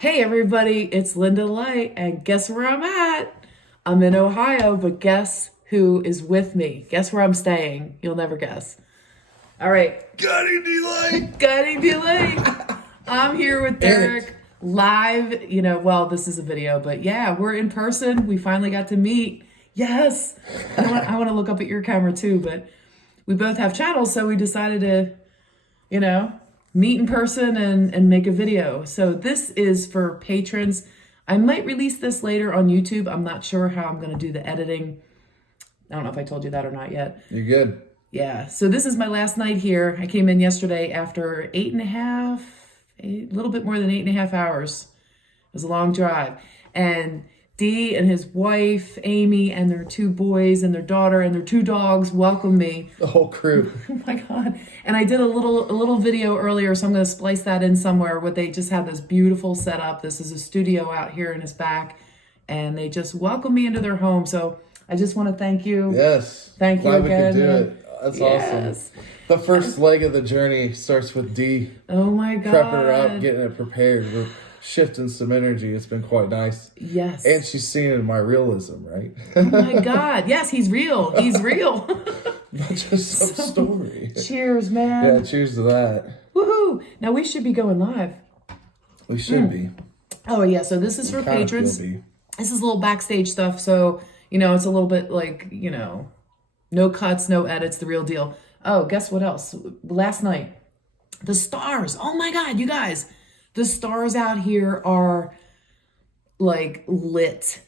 Hey everybody, it's Linda Light, and guess where I'm at? I'm in Ohio, but guess who is with me? Guess where I'm staying? You'll never guess. All right. Gutting delay. Gutting delay. I'm here with Derek live. Well, this is a video, but yeah, we're in person. We finally got to meet. Yes. I want to look up at your camera too, but we both have channels, so we decided to, meet in person and make a video. So this is for patrons. I might release this later on YouTube. I'm not sure how I'm going to do the editing. I don't know if I told you that or not yet. You're good. Yeah. So this is my last night here. I came in yesterday after a little bit more than 8.5 hours. It was a long drive. And Dee and his wife, Amy, and their 2 boys and their daughter and their 2 dogs welcomed me. The whole crew. Oh my God. And I did a little video earlier, so I'm going to splice that in somewhere where they just have this beautiful setup. This is a studio out here in his back, and they just welcomed me into their home. So I just want to thank you. Yes. Thank you again. Glad we could do it. That's awesome. The first leg of the journey starts with Dee. Oh my God. Prepping her up, getting it prepared. We're shifting some energy. It's been quite nice. Yes. And she's seeing my realism, right? Oh my God. Yes, he's real. He's real. Not just some story. Cheers, man. Yeah, cheers to that. Woohoo. Now we should be going live. We should be. Oh yeah, so this is for patrons. This is a little backstage stuff. So, it's a little bit like, no cuts, no edits, the real deal. Oh, guess what else? Last night, the stars. Oh my God, you guys. The stars out here are like lit.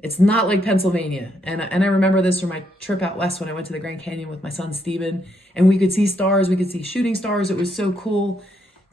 It's not like Pennsylvania. And I remember this from my trip out west when I went to the Grand Canyon with my son, Steven, and we could see stars. We could see shooting stars. It was so cool.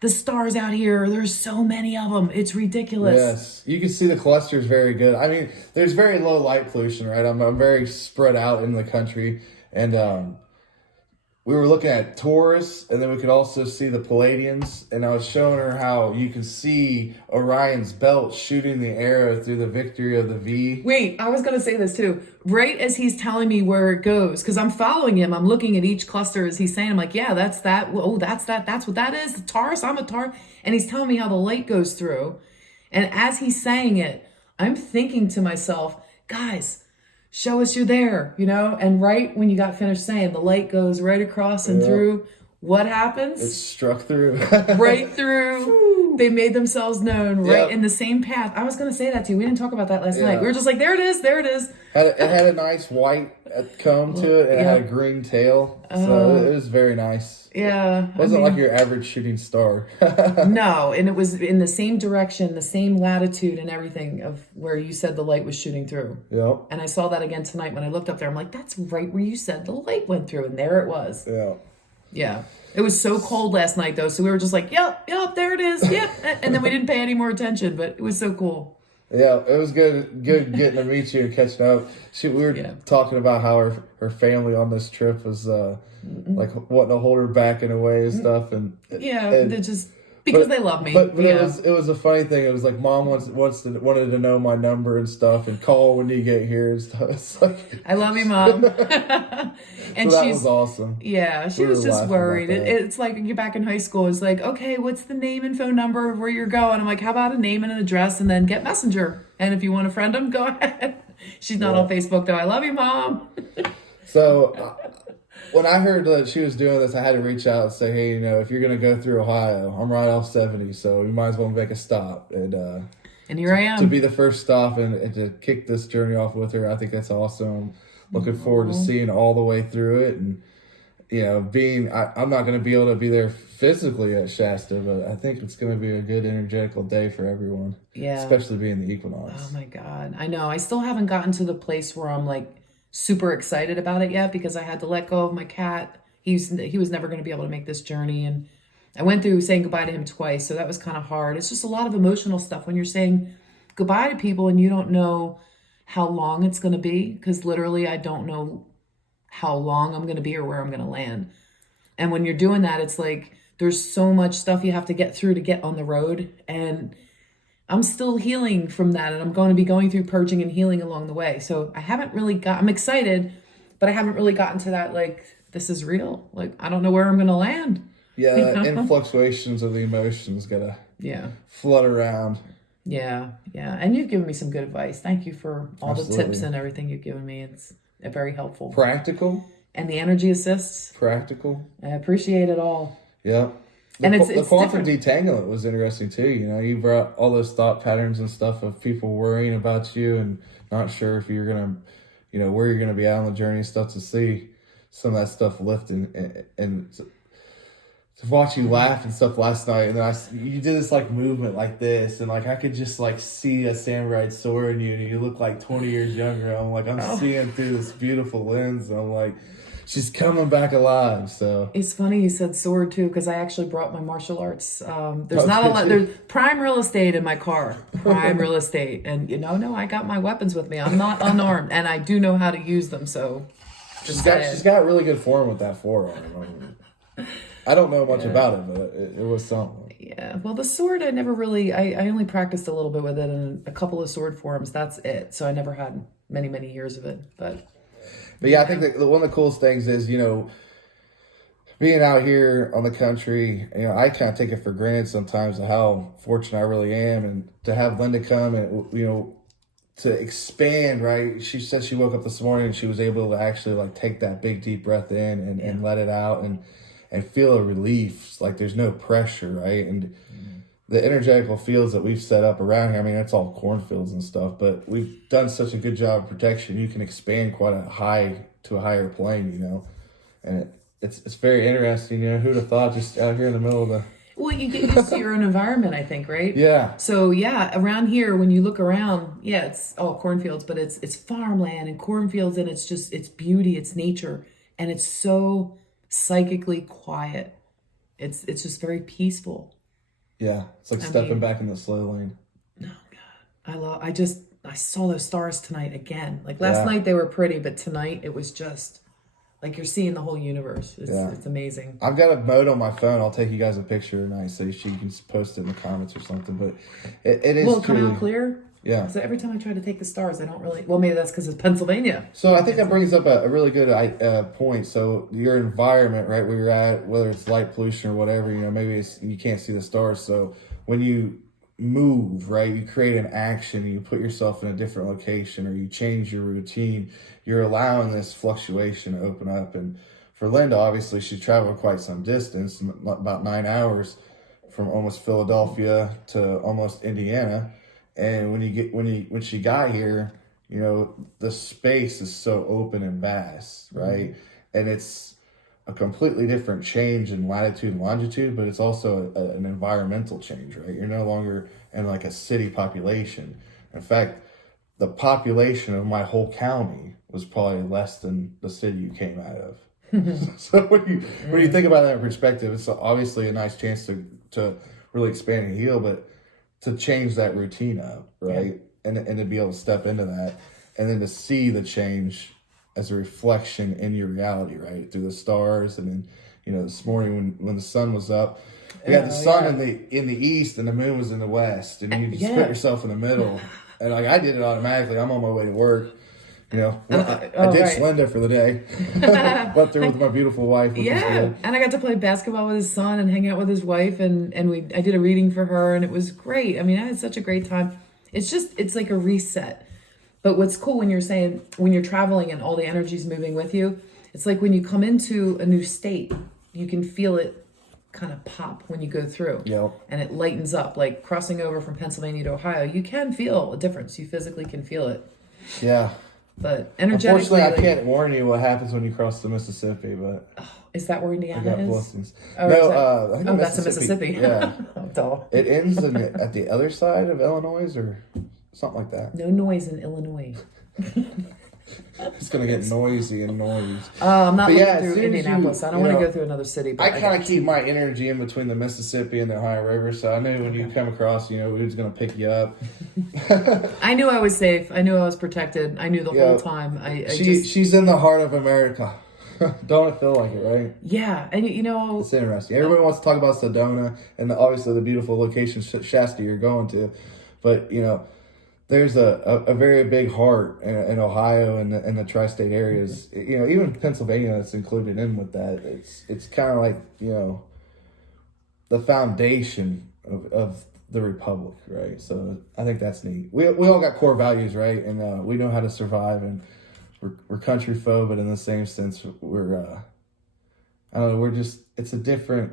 The stars out here, there's so many of them. It's ridiculous. Yes. You can see the clusters very good. I mean, there's very low light pollution, right? I'm very spread out in the country. And we were looking at Taurus, and then we could also see the Palladians. And I was showing her how you can see Orion's belt shooting the arrow through the victory of the V. Wait, I was going to say this too. Right as he's telling me where it goes, because I'm following him, I'm looking at each cluster as he's saying, I'm like, yeah, that's that. Oh, that's that. That's what that is. The Taurus, I'm a Taurus. And he's telling me how the light goes through. And as he's saying it, I'm thinking to myself, guys, show us you're there, And right when you got finished saying, the light goes right across and through, what happens? It struck through. Right through. They made themselves known right in the same path. I was going to say that too. We didn't talk about that last night. We were just like, there it is, there it is. It had a nice white comb to it, and it had a green tail. So it was very nice. Yeah. It wasn't like your average shooting star. No, and it was in the same direction, the same latitude and everything of where you said the light was shooting through. Yep. And I saw that again tonight when I looked up there. I'm like, that's right where you said the light went through, and there it was. Yeah. Yeah. It was so cold last night, though, so we were just like, yep, there it is, yep. And then we didn't pay any more attention, but it was so cool. Yeah, it was good getting to meet you and catching up. We were talking about how her family on this trip was like wanting to hold her back in a way and stuff, and they're just because they love me. But it was a funny thing. It was like mom wanted to know my number and stuff and call when you get here and stuff. It's like I love you, Mom. And so that was awesome. Yeah, she was just worried. It's like you're back in high school. It's like, okay, what's the name and phone number of where you're going? I'm like, how about a name and an address, and then get Messenger. And if you want to friend them, go ahead. She's not on Facebook though. I love you, Mom. So when I heard that she was doing this, I had to reach out and say, hey, if you're going to go through Ohio, I'm right off 70, so you might as well make a stop. And here I am. To be the first stop and to kick this journey off with her, I think that's awesome. Looking forward to seeing all the way through it. And, I'm not going to be able to be there physically at Shasta, but I think it's going to be a good energetical day for everyone. Yeah. Especially being the equinox. Oh, my God. I know. I still haven't gotten to the place where I'm like, super excited about it yet because I had to let go of my cat. He was never going to be able to make this journey, and I went through saying goodbye to him twice, so that was kind of hard. It's just a lot of emotional stuff when you're saying goodbye to people and you don't know how long it's going to be, because literally I don't know how long I'm going to be or where I'm going to land. And when you're doing that, it's like there's so much stuff you have to get through to get on the road, and I'm still healing from that, and I'm going to be going through purging and healing along the way. So I'm excited, but I haven't really gotten to that, like, this is real. Like, I don't know where I'm going to land. Yeah, and fluctuations of the emotions got to flood around. Yeah, yeah. And you've given me some good advice. Thank you for all the tips Absolutely. and everything you've given me. It's very helpful. Practical, And the energy assists, practical. I appreciate it all. Yeah. And The it's quantum different. detanglement was interesting too. You know, you brought all those thought patterns and stuff of people worrying about you and not sure if you're gonna, where you're gonna be out on the journey and stuff, to see some of that stuff lift and to watch you laugh and stuff last night. And then you did this like movement like this, and like I could just like see a samurai sword in you, and you look like 20 years younger. I'm Oh, seeing through this beautiful lens. And I'm like, she's coming back alive. So. it's funny you said sword too, because I actually brought my martial arts. There's Oh, not a did lot. you? There's prime real estate in my car. Prime real estate, and no, I got my weapons with me. I'm not unarmed, and I do know how to use them. So, just She's saying. got really good form with that forearm. I don't know much Yeah. about it, but it was something. Yeah, well, the sword, I never really, I only practiced a little bit with it in a couple of sword forms. That's it. So I never had many, many years of it. But But yeah, I think that one of the coolest things is, being out here on the country, I kind of take it for granted sometimes of how fortunate I really am, and to have Linda come and to expand. Right, she said she woke up this morning and she was able to actually like take that big deep breath in yeah. and let it out and feel a relief. Like there's no pressure, right? And the energetical fields that we've set up around here, I mean, that's all cornfields and stuff, but we've done such a good job of protection. You can expand quite a higher plane, and it's very interesting. Who'd have thought, just out here in the middle of the. Well, you get used to your own environment, I think, right? Yeah, So yeah, around here, when you look around, yeah, it's all cornfields, but it's farmland and cornfields, and it's beauty, it's nature, and it's so psychically quiet. It's just very peaceful. yeah, it's like I stepping mean, back in the slow lane. oh God, I saw those stars tonight again. Like last Yeah, night they were pretty, but tonight it was just like you're seeing the whole universe. yeah. It's amazing. I've got a mode on my phone. I'll take you guys a picture tonight so you can just post it in the comments or something. But it Will is it come out truly, clear? yeah. So every time I try to take the stars, I don't really. Well, maybe that's because it's Pennsylvania. So I think that brings up a really good point. So your environment, right, where you're at, whether it's light pollution or whatever, maybe you can't see the stars. So when you move, right, you create an action, you put yourself in a different location, or you change your routine, you're allowing this fluctuation to open up. And for Linda, obviously, she traveled quite some distance, about 9 hours from almost Philadelphia to almost Indiana. And when she got here, the space is so open and vast, right? And it's a completely different change in latitude and longitude, but it's also an environmental change, right? You're no longer in like a city population. In fact, the population of my whole county was probably less than the city you came out of. So when you think about that in perspective, it's obviously a nice chance to really expand and heal, but to change that routine up, Yeah. right? And to be able to step into that, and then to see the change as a reflection in your reality, right? Through the stars. And then, this morning when the sun was up, you had the Oh sun yeah. in the east and the moon was in the west, and you just put Yeah. yourself in the middle. And like I did it automatically. I'm on my way to work. I Oh ditched right. Linda for the day. Left there with my beautiful wife, which was Yeah, good. and I got to play basketball with his son and hang out with his wife, and I did a reading for her, and it was great. I mean, I had such a great time. It's like a reset. But what's cool when you're saying when you're traveling and all the energy's moving with you, it's like when you come into a new state, you can feel it kind of pop when you go through, Yeah. and it lightens up. Like crossing over from Pennsylvania to Ohio, you can feel a difference. You physically can feel it, Yeah. but Unfortunately, energetically, I like, can't warn you what happens when you cross the Mississippi, but is that where I Indiana got is? blessings. Or No, is that? I think Oh, the that's a Mississippi. Mississippi. Yeah, Oh, duh. it ends at the other side of Illinois or something like that. No noise in Illinois. It's gonna get noisy and noise. I'm not But looking yeah, as through soon as Indianapolis. I don't want to go through another city, but I kind of keep my energy in between the Mississippi and the Ohio River, so I knew when you Okay. come across, we was gonna pick you up. I knew I was safe. I knew I was protected. I knew the Yeah. whole time. I just, She's in the heart of America. Don't it feel like it, right? yeah. And It's interesting. Everybody wants to talk about Sedona and obviously the beautiful location Shasta you're going to, but there's a very big heart in Ohio and the tri-state areas. Even Pennsylvania that's included in with that. It's kind of like the foundation of the republic, right? So I think that's neat. We all got core values, right? And we know how to survive, and we're country folk, but in the same sense, we're I don't know, we're just, it's a different.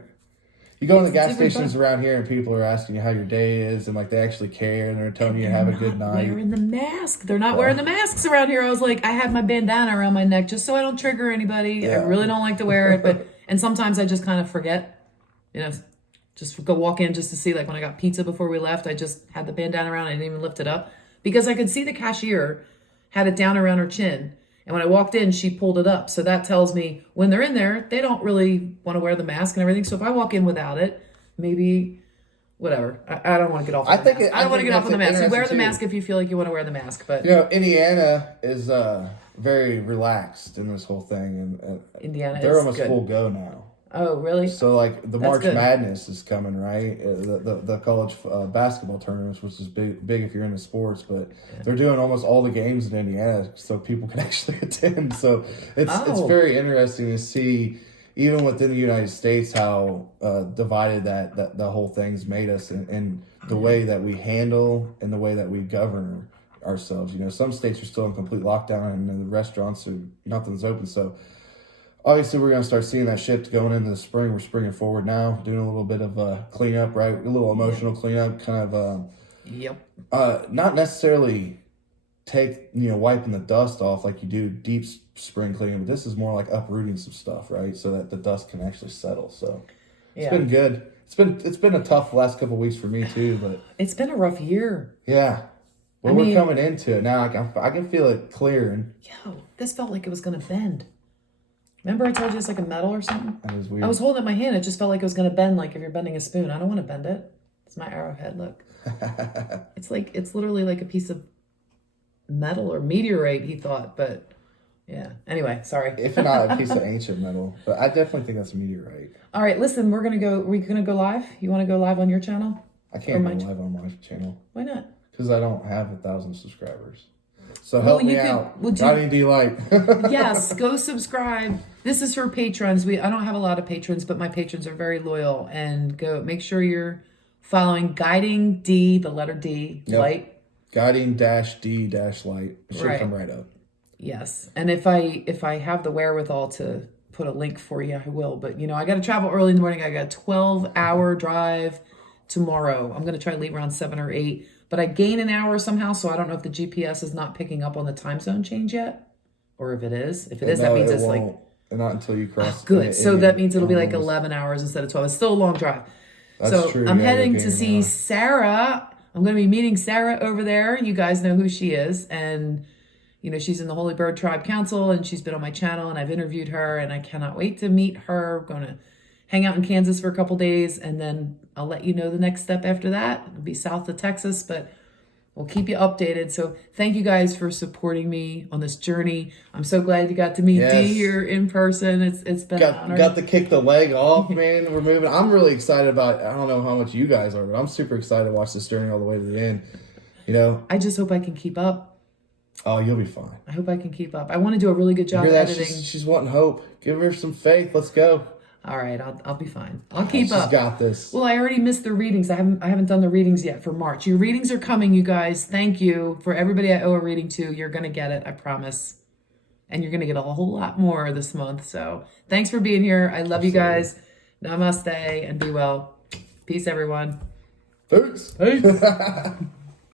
You go in the gas stations around here, and people are asking you how your day is, and like they actually care, and they're telling you to have a good night. Wearing the mask, they're not wearing the masks around here. I was like, I have my bandana around my neck just so I don't trigger anybody. Yeah. I really don't like to wear it, but and sometimes I just kind of forget, you know. Just go walk in just to see, like when I got pizza before we left, I just had the bandana around. I didn't even lift it up because I could see the cashier had it down around her chin. And when I walked in, she pulled it up. So that tells me when they're in there, they don't really want to wear the mask and everything. So if I walk in without it, maybe whatever. I don't want to get off. I don't want to get off on the mask. You wear the mask if you feel like you want to wear the mask. But Indiana is very relaxed in this whole thing, and Indiana they're almost full go now. Oh, really? So, like, the March Madness is coming, right? The college basketball tournaments, which is big if you're into sports, but they're doing almost all the games in Indiana so people can actually attend. So, it's very interesting to see, even within the United States, how divided that the whole thing's made us, and the way that we handle and the way that we govern ourselves. You know, some states are still in complete lockdown, and the restaurants are, nothing's open, so obviously, we're going to start seeing that shift going into the spring. We're springing forward now, doing a little bit of a cleanup, right? A little emotional cleanup, kind of. Not necessarily wiping the dust off like you do deep spring cleaning, but this is more like uprooting some stuff, right? So that the dust can actually settle. So it's been good. It's been a tough last couple of weeks for me too, but it's been a rough year. Yeah. Well, we're coming into it now. I can feel it clearing. Yo, this felt like it was going to bend. Remember I told you it's like a metal or something? That was weird. I was holding it in my hand. It just felt like it was going to bend, like if you're bending a spoon. I don't want to bend it. It's my arrowhead, look. It's literally like a piece of metal or meteorite, he thought. But, yeah. Anyway, sorry. If not a piece of ancient metal. But I definitely think that's a meteorite. All right, listen, we're going to go live? You want to go live on your channel? I can't go live on my channel. Why not? Because I don't have 1,000 subscribers. So help me out. Johnny D. Light. Yes, go subscribe. This is for patrons. I don't have a lot of patrons, but my patrons are very loyal. And go make sure you're following Guiding D, the letter D, Light. Guiding -D -Light. It should come right up. Yes. And if I have the wherewithal to put a link for you, I will. But I got to travel early in the morning. I got a 12-hour drive tomorrow. I'm going to try to leave around 7 or 8. But I gain an hour somehow, so I don't know if the GPS is not picking up on the time zone change yet. Or if it is. If it is, that means it's like... Not until you cross... good. So that means it'll be like 11 hours instead of 12. It's still a long drive. That's true. I'm heading to see Sarah. I'm going to be meeting Sarah over there. You guys know who she is. And, she's in the Holy Bird Tribe Council, and she's been on my channel, and I've interviewed her, and I cannot wait to meet her. I'm going to hang out in Kansas for a couple days, and then I'll let you know the next step after that. It'll be south of Texas, but we'll keep you updated. So thank you guys for supporting me on this journey. I'm so glad you got to meet Dee here in person. It's been an honor. Got to kick the leg off, man. We're moving. I'm really excited about, I don't know how much you guys are, but I'm super excited to watch this journey all the way to the end. I just hope I can keep up. Oh, you'll be fine. I hope I can keep up. I want to do a really good job editing. She's wanting hope. Give her some faith. Let's go. All right, I'll be fine. I'll keep up. She's got this. Well, I already missed the readings. I haven't done the readings yet for March. Your readings are coming, you guys. Thank you. For everybody I owe a reading to, you're going to get it, I promise. And you're going to get a whole lot more this month. So thanks for being here. I love you guys. Namaste and be well. Peace, everyone. Peace.